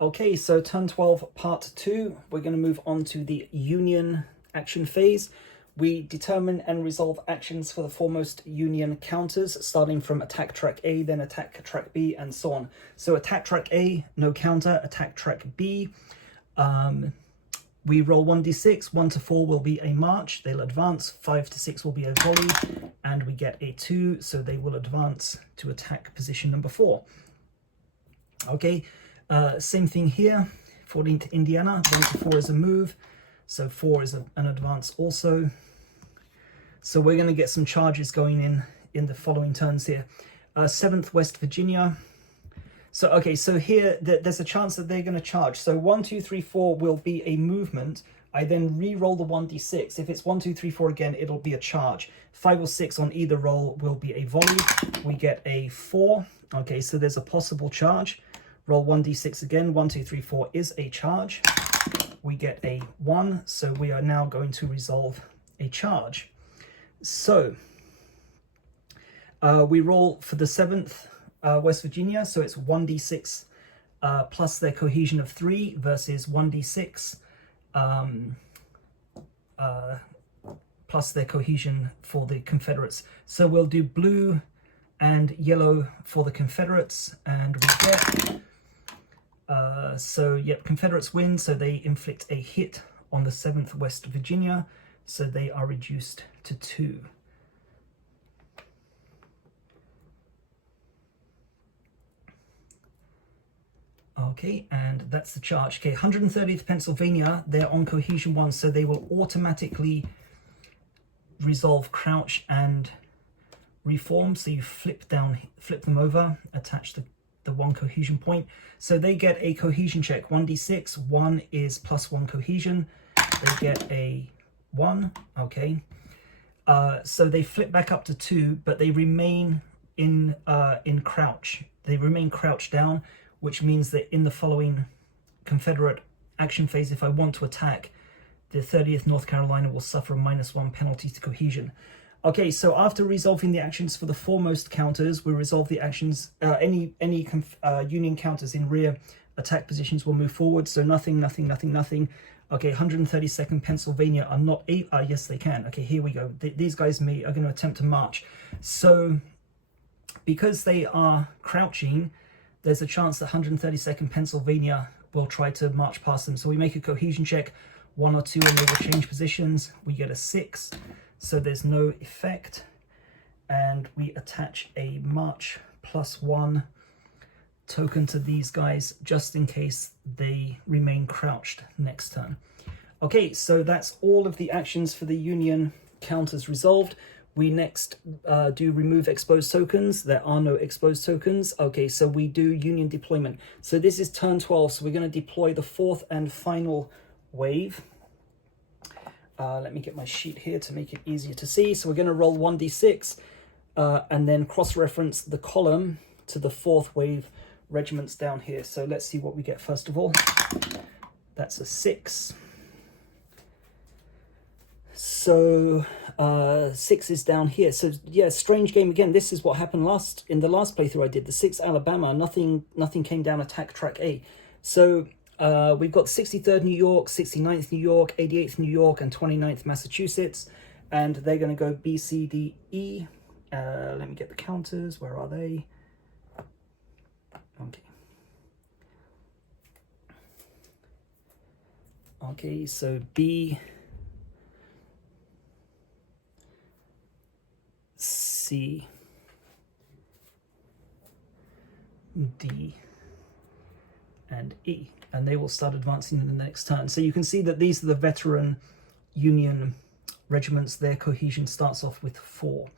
Okay, so turn 12, part 2, we're going to move on to the Union action phase. We determine and resolve actions for the foremost Union counters, starting from attack track A, then attack track B, and so on. So attack track A, no counter. Attack track B, we roll 1d6. 1 to 4 will be a march, they'll advance. 5 to 6 will be a volley, and we get a 2, so they will advance to attack position number 4. Okay. Same thing here, 14th Indiana, 1 to 4 is a move, so 4 is an advance also. So we're going to get some charges going in the following turns here. 7th West Virginia. So, okay, so here there's a chance that they're going to charge. So 1, 2, 3, 4 will be a movement. I then re-roll the 1d6. If it's 1, 2, 3, 4 again, it'll be a charge. 5 or 6 on either roll will be a volley. We get a 4. Okay, so there's a possible charge. Roll 1d6 again. 1, 2, 3, 4 is a charge. We get a 1, so we are now going to resolve a charge. So we roll for the 7th West Virginia, so it's 1d6 plus their cohesion of 3 versus 1d6 plus their cohesion for the Confederates. So we'll do blue and yellow for the Confederates, and we get... so, yep, Confederates win, so they inflict a hit on the 7th West Virginia, so they are reduced to 2. Okay, and that's the charge. Okay, 130th Pennsylvania, they're on cohesion 1, so they will automatically resolve crouch and reform. So you flip them over, attach the 1 cohesion point. So they get a cohesion check, 1d6. 1 is plus 1 cohesion. They get a 1. Okay. So they flip back up to 2, but they remain in crouch. They remain crouched down, which means that in the following Confederate action phase, if I want to attack, the 30th North Carolina will suffer a -1 penalty to cohesion. Okay, so after resolving the actions for the foremost counters, we resolve the actions, any Union counters in rear attack positions will move forward. So nothing. Okay, 132nd Pennsylvania are not, yes they can. Okay, here we go. These guys are going to attempt to march. So because they are crouching, there's a chance that 132nd Pennsylvania will try to march past them. So we make a cohesion check, 1 or 2, and they will change positions. We get a 6. So there's no effect, and we attach a march +1 token to these guys just in case they remain crouched next turn. Okay, so that's all of the actions for the Union counters resolved. We next do remove exposed tokens. There are no exposed tokens. Okay, so we do Union deployment. So this is turn 12, so we're going to deploy the 4th and final wave. Let me get my sheet here to make it easier to see. So we're going to roll 1d6 and then cross-reference the column to the 4th wave regiments down here. So let's see what we get first of all. That's a 6. So 6 is down here. So yeah, strange game again. This is what happened in the last playthrough I did. The 6 Alabama, nothing came down attack track A. So we've got 63rd New York, 69th New York, 88th New York, and 29th Massachusetts, and they're going to go B, C, D, E. Let me get the counters. Where are they? Okay. Okay, so B, C, D, and E, and they will start advancing in the next turn. So you can see that these are the veteran Union regiments. Their cohesion starts off with 4.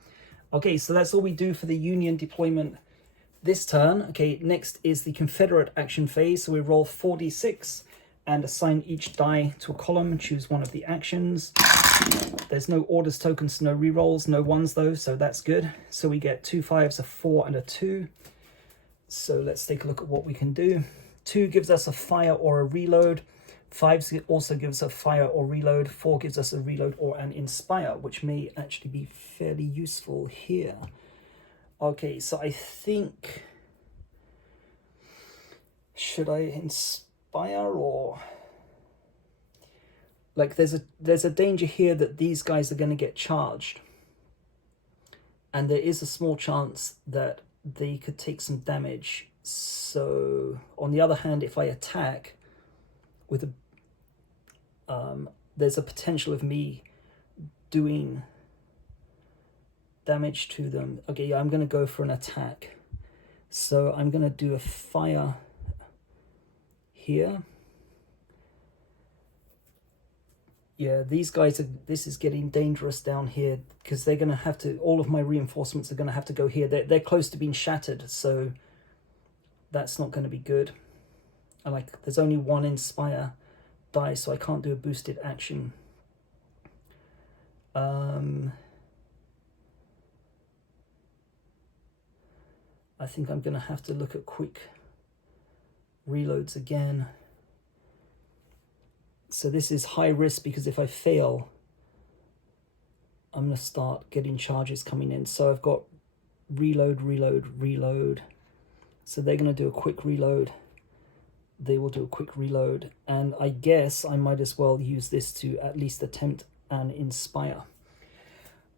Okay, so that's all we do for the Union deployment this turn. Okay, next is the Confederate action phase. So we roll 4d6 and assign each die to a column, choose one of the actions. There's no orders tokens, no rerolls, no 1s though, so that's good. So we get 2 5s, a 4, and a 2. So let's take a look at what we can do. 2 gives us a fire or a reload. 5 also gives a fire or reload. 4 gives us a reload or an inspire, which may actually be fairly useful here. Okay, so I think... should I fire, or like there's a danger here that these guys are going to get charged, and there is a small chance that they could take some damage. So on the other hand, if I attack with a there's a potential of me doing damage to them. Okay, yeah, I'm going to go for an attack. So I'm going to do a fire here. Yeah, these guys are, this is getting dangerous down here, because they're going to have to, all of my reinforcements are going to have to go here. They're close to being shattered, so that's not going to be good. And like, there's only one inspire die, so I can't do a boosted action. I think I'm going to have to look at quick reloads again. So this is high risk, because if I fail, I'm going to start getting charges coming in. So I've got reload, reload, reload. So they're going to do a quick reload. They will do a quick reload. And I guess I might as well use this to at least attempt an inspire.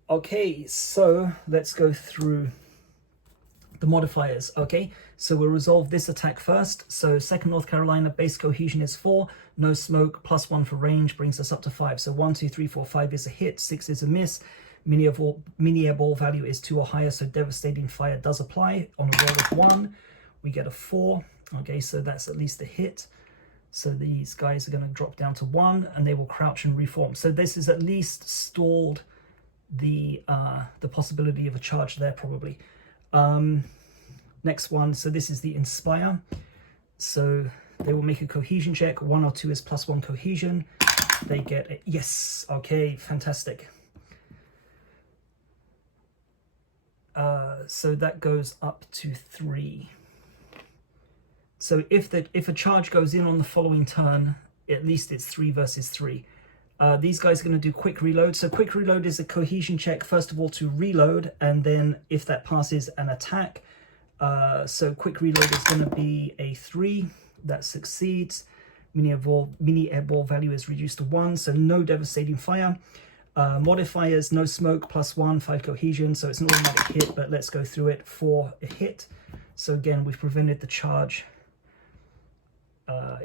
Okay, so let's go through the modifiers. Okay, so we'll resolve this attack first. So 2nd North Carolina, base cohesion is 4, no smoke, +1 for range brings us up to 5. So 1, 2, 3, 4, 5 is a hit, 6 is a miss. Mini air ball value is 2 or higher, so devastating fire does apply. On a roll of 1, we get a 4. Okay, so that's at least a hit. So these guys are going to drop down to 1, and they will crouch and reform. So this is at least stalled the possibility of a charge there, probably. Next one, so this is the inspire. So they will make a cohesion check. 1 or 2 is +1 cohesion. They get a yes. Okay, fantastic. So that goes up to 3. So if a charge goes in on the following turn, at least it's 3 versus 3. These guys are going to do quick reload. So quick reload is a cohesion check, first of all, to reload, and then if that passes, an attack. So quick reload is going to be a 3. That succeeds. Mini air ball value is reduced to 1, so no devastating fire. Modifiers, no smoke, +1, 5 cohesion, so it's an automatic hit, but let's go through it for a hit. So again, we've prevented the charge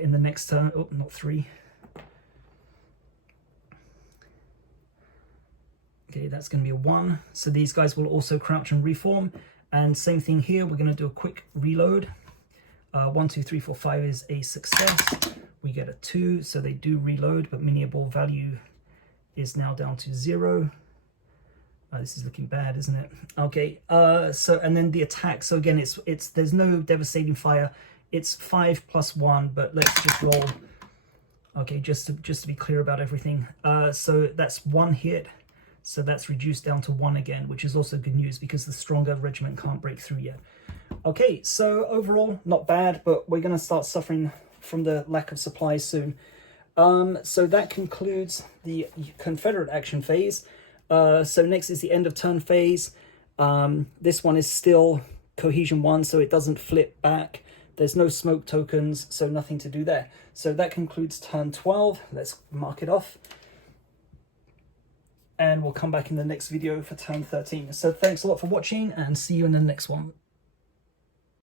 in the next turn. Oh, not 3. Okay, that's going to be a 1. So these guys will also crouch and reform. And same thing here, we're going to do a quick reload. 1, 2, 3, 4, 5 is a success. We get a 2, so they do reload, but mini ball value is now down to 0. This is looking bad, isn't it? Okay, so and then the attack. So again, it's there's no devastating fire. It's 5 + 1, but let's just roll. Okay, just to be clear about everything. So that's 1 hit. So that's reduced down to 1 again, which is also good news because the stronger regiment can't break through yet. Okay, so overall, not bad, but we're going to start suffering from the lack of supplies soon. So that concludes the Confederate action phase. So next is the end of turn phase. This one is still cohesion 1, so it doesn't flip back. There's no smoke tokens, so nothing to do there. So that concludes turn 12. Let's mark it off. And we'll come back in the next video for turn 13. So thanks a lot for watching, and see you in the next one.